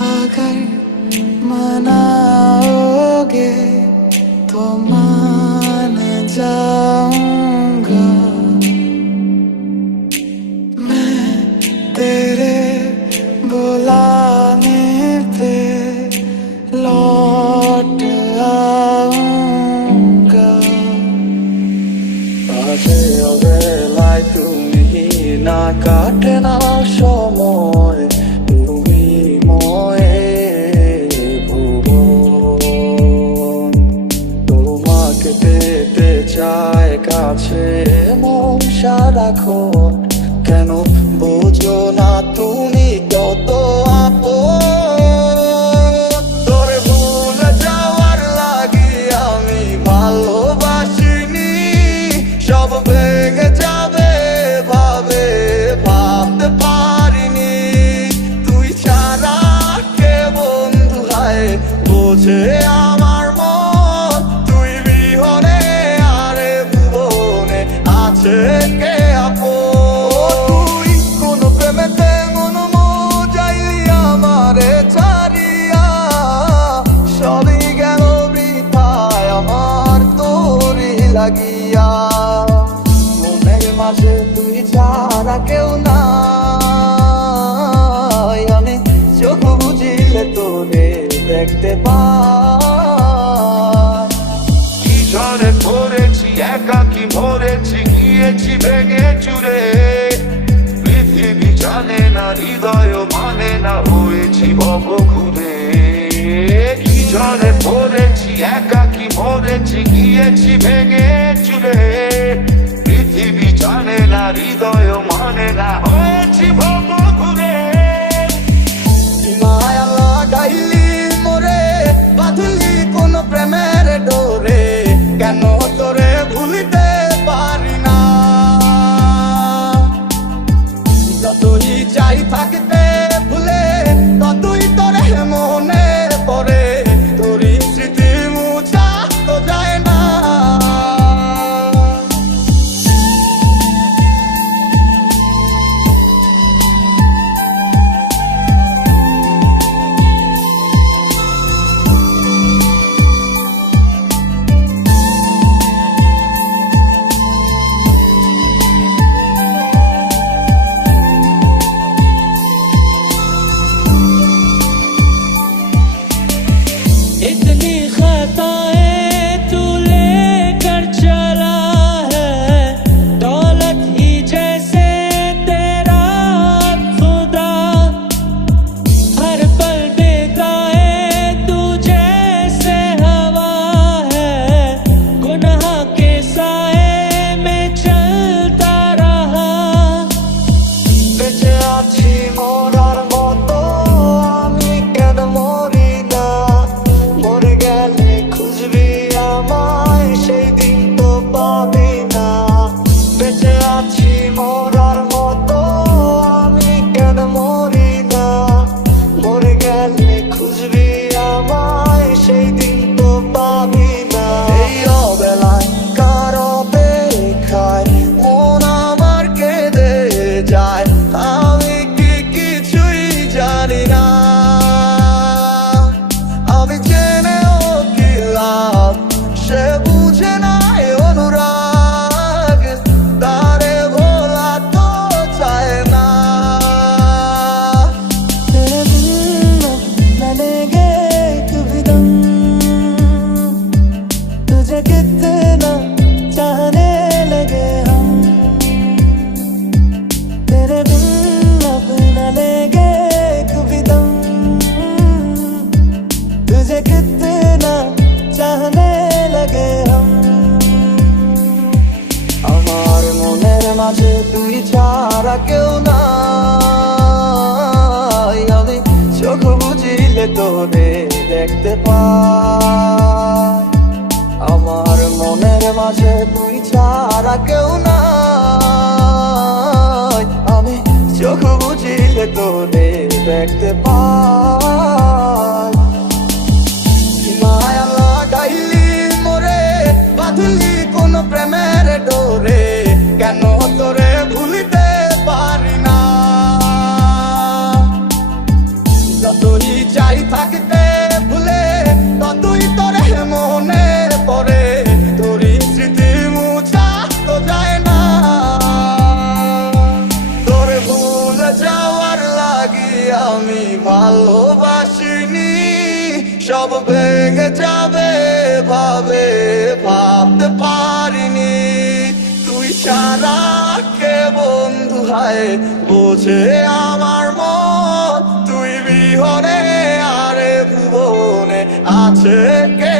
अगर मनाओगे तो मान जाऊंगा मैं तेरे बुलाने पे लौट आऊंगा আজে অবেলায় তুমি না কাটে না সময় তুমি ময়ে ভুবন তোমাকে পেতে চায় কাছে মন সারাক্ষণ কেন বোঝো না তুমি কত আপন তোরে ভুলে যাওয়ার লাগি আমি ভালোবাসিনি সব ভেঙে যাবে ভাবে ভাবতে পারিনি তুই ছাড়া কে বন্ধু হায় বোঝে আমার মন তুই বিহনে আরে ভুবনে আছে কে আপন তুই কোন প্রেমেতে মন মজাইলি আমারে ছাড়িয়া সবই গেল বৃথায় আমার তোরই লাগিয়া মনের মাঝে তুই ছাড়া কেউ নাই আমি চোখ বুঝিলে তোরে দেখতে পাই কি ঝড়ে পড়েছি একাকি মরেছি গিয়েছি ভেঙে চুরে পৃথিবী জানে না হৃদয় মানে না হয়েছি ভব ঘুরে কি ঝড়ে পড়েছি একাকি মরেছি গিয়েছি ভেঙে চুরে পৃথিবী জানে না হৃদয় মানে না হয়েছি ভব ঘুরে মায়া লাগাইলি মোরে বাঁধলি কোন প্রেমের ডোরে কেন তোরে ভুলিতে পারি না যতই চাই থাকতে ভুলে ততই তোরে মনে পড়ে তোরই স্মৃতি মুছা তো যায় না इतनी खताएं तू लेकर चला है दौलत ही जैसे तेरा खुदा हर पल बेगाए तू जैसे हवा है गुनाह के साए में चलता रहा বেঁচে আছি মরার মতো আমি কেন মরি না মরে গেলে খুঁজবি আমায় সেই দিন তো পাবি না বেঁচে আছি মরার মতো আমি কেন মরি না মরে গেলে খুঁজবি আমায় সেই দিন তো পাবি না এই অবেলায় কারো অপেক্ষায় মন আমার কেঁদে যায় আমি কি কিছুই জানি না আমি জেনেও কি লাভ সে বুঝে নাই অনুরাগ তারে ভোলা তো চায় না तेरे बिन न लेंगे कभी दम तुझे कितना चाहने लगे हम तेरे बिन अब न लेंगे कभी दम तुझे कितना चाहने लगे हम আমার মনের মাঝে তুই ছাড়া কেউ নাই আমি চোখ বুঝিলে তোরে দেখতে পাই আমার পাশে তুই ছাড়া কেউ নাই, আমি চোখ বুঝিলে তোরে দেখতে পাই। মায়া লাগাইলি মোরে, বাঁধলি কোন প্রেমের ডোরে, কেন তোরে ভুলিতে পারি না। যতই চাই থাকতে ভুলে, ততই তোরে মনে পড়ে, তোরই স্মৃতি মুছা তো যায় না। তোরে ভুলে যাওয়ার লাগি আমি ভালোবাসিনি, সব ভেঙে যাবে ভাবতে পারিনি। তুই ছাড়া কে বন্ধু হায় বোঝে আমার মন, তুই বিহনে আরে ভুবনে আছে কে